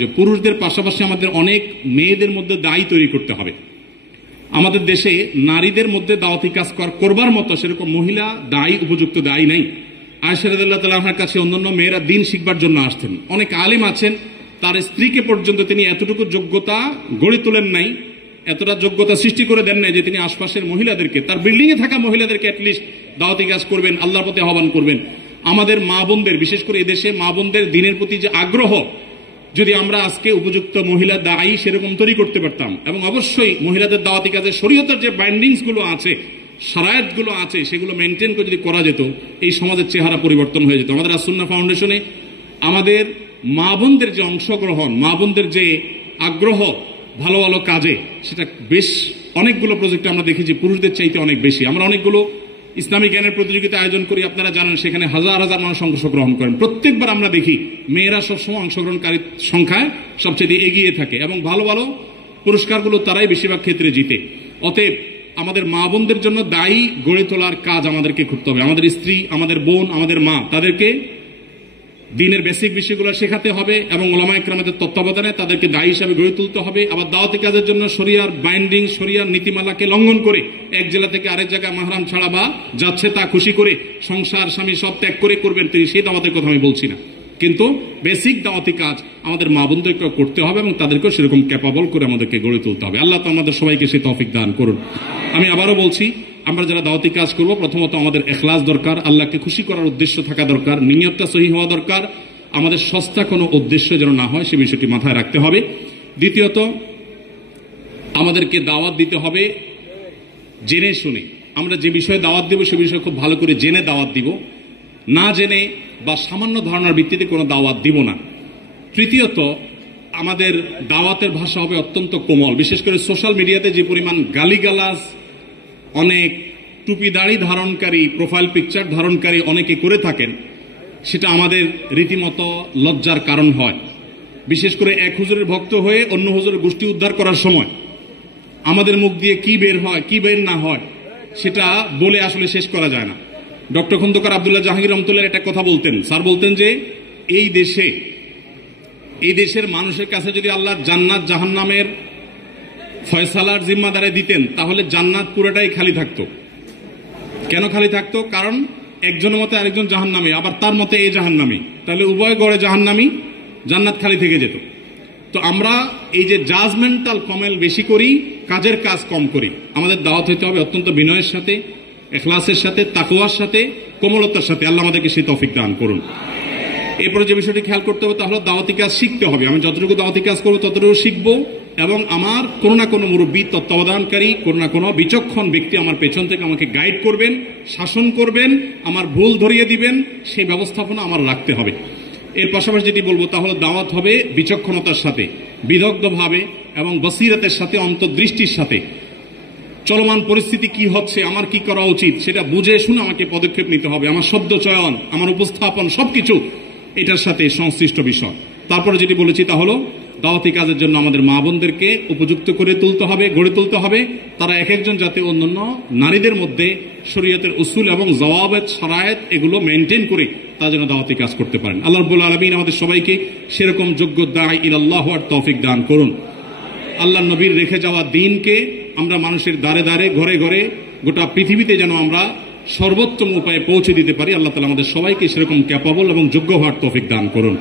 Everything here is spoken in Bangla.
যে পুরুষদের পাশাপাশি আমাদের অনেক মেয়েদের মধ্যে দায়ী তৈরি করতে হবে। আমাদের দেশে নারীদের মধ্যে দাওয়াতি কাজ করবার মতো সেরকম মহিলা দায়ী, উপযুক্ত দায়ী নাই। আয়েশা রাদিয়াল্লাহু তাআলা আনহার কাছে অন্যান্য মেয়েরা দিন শিখবার জন্য আসতেন। অনেক আলেম আছেন, তার স্ত্রীকে পর্যন্ত তিনি এতটুকু যোগ্যতা গড়ে তোলেন নাই, এতটা যোগ্যতা সৃষ্টি করে দেন নাই যে তিনি আশপাশের মহিলাদেরকে, তার বিল্ডিং এ থাকা মহিলাদেরকে অ্যাটলিস্ট দাওয়াতি কাজ করবেন, আল্লাহর প্রতি আহ্বান করবেন। আমাদের মা বোনদের, বিশেষ করে এদেশে মা বোনদের দিনের প্রতি যে আগ্রহ, যদি আমরা আজকে উপযুক্ত মহিলা দায়ী সেরকম তৈরি করতে পারতাম, এবং অবশ্যই মহিলাদের দাওয়াতি কাজে শরীয়তের যে বাইন্ডিংস গুলো আছে, শারায়াত গুলো আছে, সেগুলো মেনটেন করে যদি করা যেত, এই সমাজের চেহারা পরিবর্তন হয়ে যেত। আমাদের আস-সুন্নাহ ফাউন্ডেশনে আমাদের মা বোনদের যে অংশগ্রহণ, মা বোনদের যে আগ্রহ ভালো ভালো কাজে, সেটা বেশ অনেকগুলো প্রজেক্টে আমরা দেখেছি পুরুষদের চাইতে অনেক বেশি। আমরা অনেকগুলো ইসলামী জ্ঞানের প্রতিযোগিতা আয়োজন করি, আপনারা জানেন, সেখানে হাজার হাজার মানুষ অংশগ্রহণ করেন। প্রত্যেকবার আমরা দেখি মেয়েরা সবসময় অংশগ্রহণকারীর সংখ্যায় সবচেয়ে এগিয়ে থাকে, এবং ভালো ভালো পুরস্কারগুলো তারাই বেশিরভাগ ক্ষেত্রে জিতে। অতএব আমাদের মা বোনদের জন্য দায়ী গড়ে তোলার কাজ আমাদেরকে করতে হবে। আমাদের স্ত্রী, আমাদের বোন, আমাদের মা, তাদেরকে দিনের বেসিক বিষয়গুলো শেখাতে হবে, এবং ওলামায়ে কেরামের তত্ত্বাবধানে তাদেরকে দায়ী হিসাবে গড়ে তুলতে হবে। আবার দাওয়াতি কাজের জন্য শরিয়ার বাইন্ডিং, শরিয়ার নীতিমালাকে লঙ্ঘন করে এক জেলা থেকে আরেক জায়গায় মাহরাম ছাড়া বা যাচ্ছে তা খুশি করে সংসার স্বামী সব ত্যাগ করে করবেন তিনি, সেই দাওয়াতের কথা আমি বলছি না, কিন্তু বেসিক দাওয়াতি কাজ আমাদের মা বোনদেরকে করতে হবে, এবং তাদেরকেও সেরকম ক্যাপাবল করে আমাদেরকে গড়ে তুলতে হবে। আল্লাহ তো আমাদের সবাইকে সেই তৌফিক দান করুন। আমি আবারও বলছি, আমরা যারা দাওয়াতি কাজ করব, প্রথমত আমাদের ইখলাস দরকার, আল্লাহকে খুশি করার উদ্দেশ্য থাকা দরকার, নিয়তটা সহি হওয়া দরকার, আমাদের সস্তা কোনো উদ্দেশ্য যেন না হয় সে বিষয়টি মাথায় রাখতে হবে। দ্বিতীয়ত, আমাদেরকে দাওয়াত দিতে হবে জেনে শুনে। আমরা যে বিষয়ে দাওয়াত দেব সে বিষয়ে খুব ভালো করে জেনে দাওয়াত দিব, না জেনে বা সামান্য ধারণার ভিত্তিতে কোনো দাওয়াত দিব না। তৃতীয়ত, আমাদের দাওয়াতের ভাষা হবে অত্যন্ত কোমল। বিশেষ করে সোশ্যাল মিডিয়াতে যে পরিমাণ গালিগালাজ অনেক টুপি দাড়ি ধারণকারী, প্রোফাইল পিকচার ধারণকারী অনেকে করে থাকেন, সেটা আমাদের রীতিমতো লজ্জার কারণ হয়। বিশেষ করে এক হুজুরের ভক্ত হয়ে অন্য হুজুরের গোষ্ঠী উদ্ধার করার সময় আমাদের মুখ দিয়ে কি বের হয়, কি বের না হয়, সেটা বলে আসলে শেষ করা যায় না। ডক্টর খন্দকার আব্দুল্লাহ জাহাঙ্গীর রহমতুল্লাহ একটা কথা বলতেন, স্যার বলতেন যে এই দেশের মানুষের কাছে যদি আল্লাহ জান্নাত জাহান্নামের ফয়সালার জিম্মাদারে দিতেন, তাহলে জান্নাত পুরোটাই খালি থাকতো। কেন খালি থাকতো? কারণ একজনের মতে আরেকজন জাহান্নামী, আবার তার মতে এই জাহান্নামী, তাহলে উভয় গড়ে জাহান্নামী, জান্নাত খালি থেকে যেত। তো আমরা এই যে জাজমেন্টাল কমেল বেশি করি, কাজের কাজ কম করি। আমাদের দাওয়াত হইতে হবে অত্যন্ত বিনয়ের সাথে, ইখলাসের সাথে, তাকওয়ার সাথে, কোমলতার সাথে। আল্লাহ আমাদেরকে সেই তৌফিক দান করুন। এরপরে যে বিষয়টি খেয়াল করতে হবে তা হলো দাওয়াতি কাজ শিখতে হবে। আমি যতটুকু দাওয়াতি কাজ করবো ততটুকু শিখবো, এবং আমার কোনো না কোনো মুরব্বী, তত্ত্বাবধানকারী, কোনো না কোনো বিচক্ষণ ব্যক্তি আমার পেছন থেকে আমাকে গাইড করবেন, শাসন করবেন, আমার ভুল ধরিয়ে দিবেন, সেই ব্যবস্থাপনা আমার রাখতে হবে। এর পাশাপাশি যেটি বলবো তা হলো দাওয়াত হবে বিচক্ষণতার সাথে, বিদগ্ধভাবে এবং বসিরতের সাথে, অন্তর্দৃষ্টির সাথে। চলমান পরিস্থিতি কি হচ্ছে, আমার কি করা উচিত, সেটা বুঝে শুনে আমাকে পদক্ষেপ নিতে হবে। আমার শব্দ চয়ন, আমার উপস্থাপন, সবকিছু এটার সাথে সংশ্লিষ্ট বিষয়। তারপরে যেটি বলেছি তা হলো দাওয়াতি কাজের জন্য আমাদের মা বোনদেরকে উপযুক্ত করে তুলতে হবে, গড়ে তুলতে হবে। তারা এক একজন যাতে অন্যান্য নারীদের মধ্যে শরীয়তের উসুল এবং জওয়াবেত, শারায়েত এগুলো মেনটেন করে তার জন্য দাওয়াতি কাজ করতে পারেন। আল্লাহ রাব্বুল আলামিন আমাদের সবাইকে সেরকম যোগ্য দাঈ ইলাল্লাহ আর তৌফিক দান করুন। আল্লাহ নবীর রেখে যাওয়া দ্বীনকে আমরা মানুষের দ্বারে দ্বারে, ঘরে ঘরে, গোটা পৃথিবীতে যেন আমরা সর্বোত্তম উপায়ে পৌঁছে দিতে পারি। আল্লাহ তাআলা আমাদের সবাইকে সেরকম ক্যাপাবল এবং যোগ্য হওয়ার তৌফিক দান করুন।